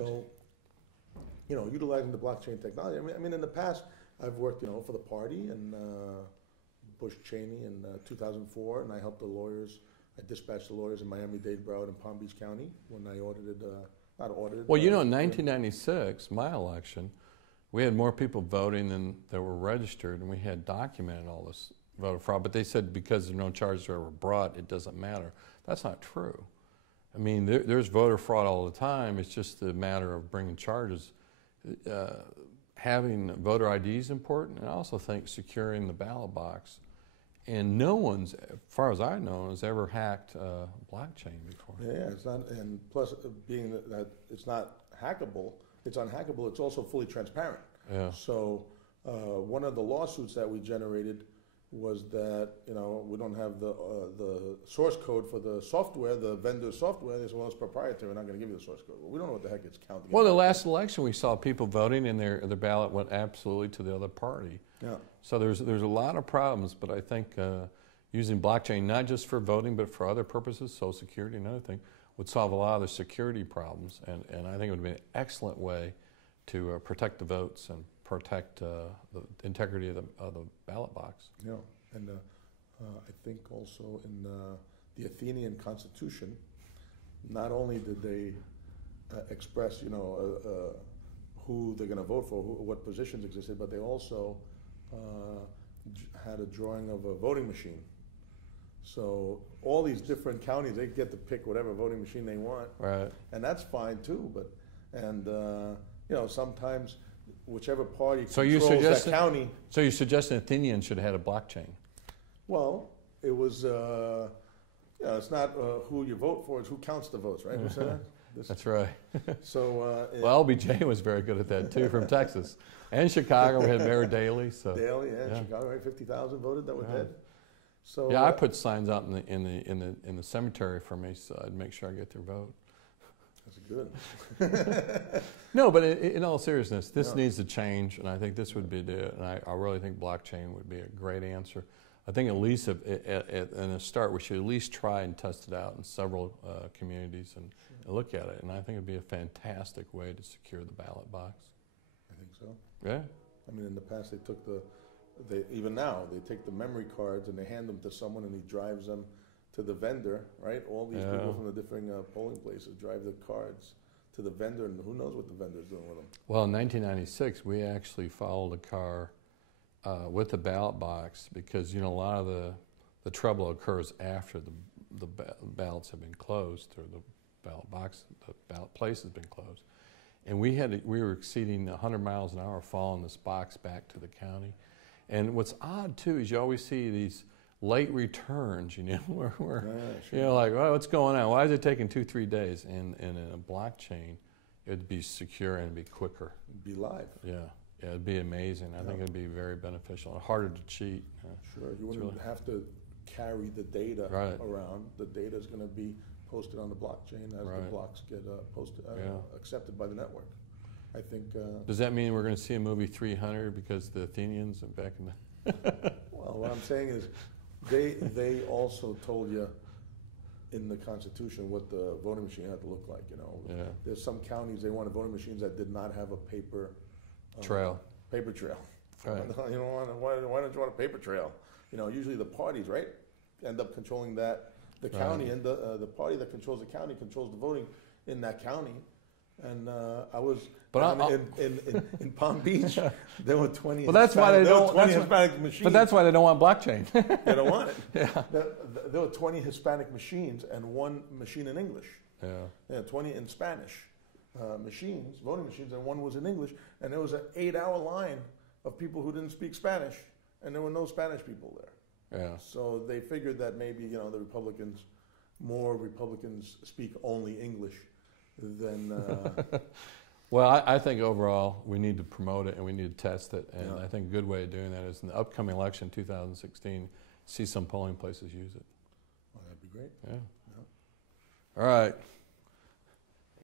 So, utilizing the blockchain technology. I mean, in the past, I've worked, for the party and Bush Cheney in 2004, and I helped the lawyers. I dispatched the lawyers in Miami-Dade, Broward, and Palm Beach County when I audited, not audited. Well, in 1996, my election, we had more people voting than that were registered, and we had documented all this voter fraud. But they said because no charges were ever brought, it doesn't matter. That's not true. I mean, there's voter fraud all the time. It's just a matter of bringing charges. Having voter ID is important, and I also think securing the ballot box. And no one's, as far as I know, has ever hacked blockchain before. Yeah, it's not, and plus being that it's not hackable, it's unhackable, it's also fully transparent. Yeah. So one of the lawsuits that we generated was that, we don't have the source code for the software, the vendor software. They said, well, it's proprietary, we're not going to give you the source code. Well, we don't know what the heck it's counting. Well, the last election we saw people voting and their ballot went absolutely to the other party. Yeah. So there's a lot of problems, but I think using blockchain, not just for voting, but for other purposes, Social Security and other things, would solve a lot of the security problems. And I think it would be an excellent way to protect the votes and protect the integrity of the ballot box. Yeah, and I think also in the Athenian Constitution, not only did they express, who they're going to vote for, what positions existed, but they also had a drawing of a voting machine. So all these different counties, they get to pick whatever voting machine they want, right? And that's fine too. But sometimes whichever party controls that county. So you're suggesting Athenians should have had a blockchain? Well, it was. It's not who you vote for; it's who counts the votes, right? That's right. So. Well, LBJ was very good at that too, from Texas, and Chicago. We had Mayor Daley. So. Daley, yeah. Chicago, right? 50,000 voted that were dead. So. Yeah, I put signs out in the cemetery for me, so I'd make sure I get their vote. That's good. No, but in all seriousness, this needs to change, and I think this would be it. And I really think blockchain would be a great answer. I think at least in a start, we should at least try and test it out in several communities and look at it. And I think it would be a fantastic way to secure the ballot box. I think so. Yeah. I mean, in the past, they took even now, they take the memory cards and they hand them to someone and he drives them to the vendor, right? All these people from the different polling places drive the cards to the vendor, and who knows what the vendor's doing with them. Well, in 1996, we actually followed a car with the ballot box because, a lot of the trouble occurs after the ballots have been closed, or the ballot place has been closed. And we were exceeding 100 miles an hour following this box back to the county. And what's odd, too, is you always see these late returns, where like, oh, what's going on? Why is it taking 2-3 days? And in a blockchain, it'd be secure and it'd be quicker. It'd be live. Yeah, it'd be amazing. I think it'd be very beneficial and harder to cheat. Sure, you wouldn't have to carry the data around. The data is going to be posted on the blockchain as the blocks get accepted by the network. I think. Does that mean we're going to see a movie 300 because the Athenians are back in the? Well, what I'm saying is, they also told you in the Constitution what the voting machine had to look like. There's some counties they wanted voting machines that did not have a paper trail. Paper trail. Right. Why don't you want a paper trail? Usually the parties, right, end up controlling that. The county and the party that controls the county controls the voting in that county. And I was in Palm Beach. There were 20. Well, that's why they don't. 20 Hispanic machines. But that's why they don't want blockchain. They don't want it. Yeah. There were 20 Hispanic machines and one machine in English. Yeah. 20 in Spanish machines, voting machines, and one was in English. And there was an 8-hour line of people who didn't speak Spanish, and there were no Spanish people there. Yeah. So they figured that maybe more Republicans speak only English than. Well, I think overall we need to promote it and we need to test it, and I think a good way of doing that is in the upcoming election, 2016, see some polling places use it. Well, that'd be great. Yeah. All right.